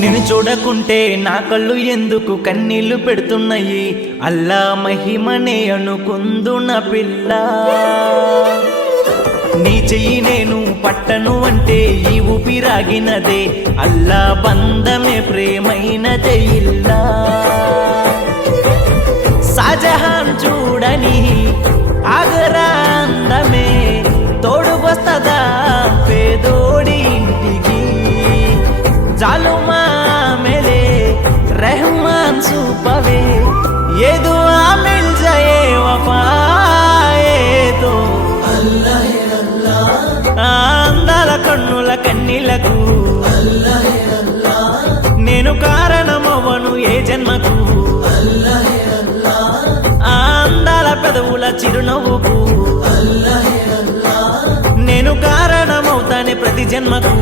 నిన్ను చూడకుంటే నా కళ్ళు ఎందుకు కన్నీళ్లు పెడుతున్నాయి, అల్లా మహిమనే అనుకుందున పిల్ల. నీ చెయ్యి నేను పట్టను అంటే ఈ ఊపిరాగినదే, అల్లా బంధమే ప్రేమైనదే ఇల్లా. షాజహాన్ చూడని ఆగరా అందమే తోడుకొస్తదా పేదోడి ఇంటికి. జాలుమామెలే రెహమాన్ సూపవే ये दुआ मिल जाए वफाए तो अल्लाह है अल्लाह అందాల కన్నుల కన్నీలకు अल्लाह है अल्लाह నేను కారణమవను ఏ జన్మకు. अल्लाह है अल्लाह ఆ అందాల పెదవుల చిరునవ్వుకు अल्लाह है अल्लाह నేను కారణమవుతానే ప్రతి జన్మకు.